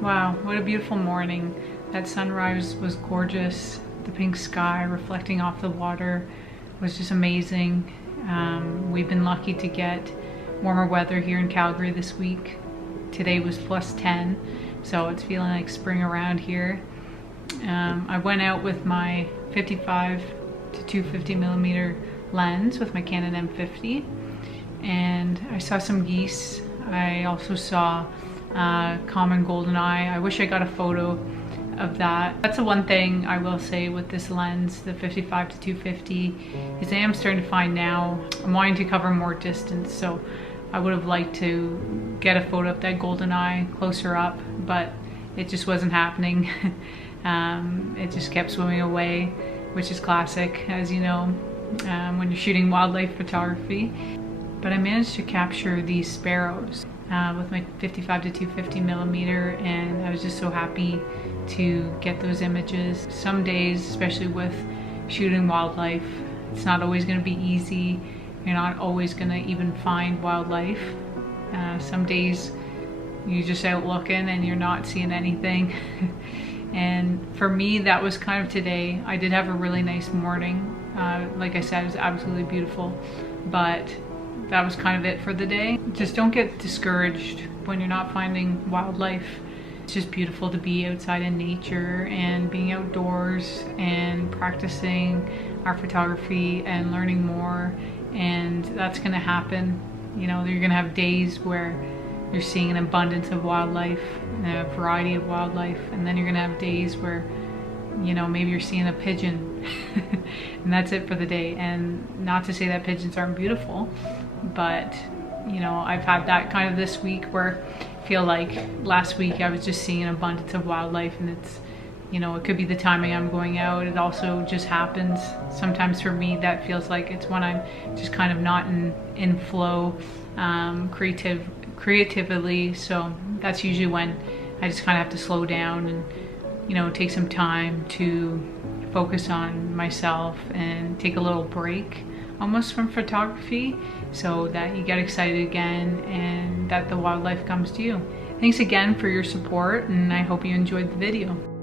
Wow, what a beautiful morning. That sunrise was gorgeous. The pink sky reflecting off the water was just amazing. We've been lucky to get warmer weather here in Calgary this week. Today was +10, so it's feeling like spring around here. I went out with my 55-250mm lens with my Canon M50, and I saw some geese. I also saw common goldeneye. I wish I got a photo of that. That's the one thing I will say with this lens, the 55-250, is I am starting to find now I'm wanting to cover more distance, so I would have liked to get a photo of that goldeneye closer up, but it just wasn't happening. It just kept swimming away, which is classic, as you know, when you're shooting wildlife photography. But I managed to capture these sparrows with my 55-250mm, and I was just so happy to get those images. Some days, especially with shooting wildlife, it's not always going to be easy. You're not always going to even find wildlife. Some days you're just out looking and you're not seeing anything. And for me, that was kind of today. I did have a really nice morning. Like I said, it was absolutely beautiful, but that was kind of it for the day. Just don't get discouraged when you're not finding wildlife. It's just beautiful to be outside in nature and being outdoors and practicing our photography and learning more, and that's gonna happen. You know, you're gonna have days where you're seeing an abundance of wildlife and a variety of wildlife, and then you're gonna have days where, you know, maybe you're seeing a pigeon and that's it for the day. And not to say that pigeons aren't beautiful, but you know, I've had that kind of this week where I feel like last week I was just seeing an abundance of wildlife, and it's, you know, it could be the timing I'm going out. It also just happens. Sometimes for me that feels like it's when I'm just kind of not in flow creatively, so that's usually when I just kind of have to slow down and, you know, take some time to focus on myself and take a little break almost from photography, so that you get excited again and that the wildlife comes to you. Thanks again for your support, and I hope you enjoyed the video.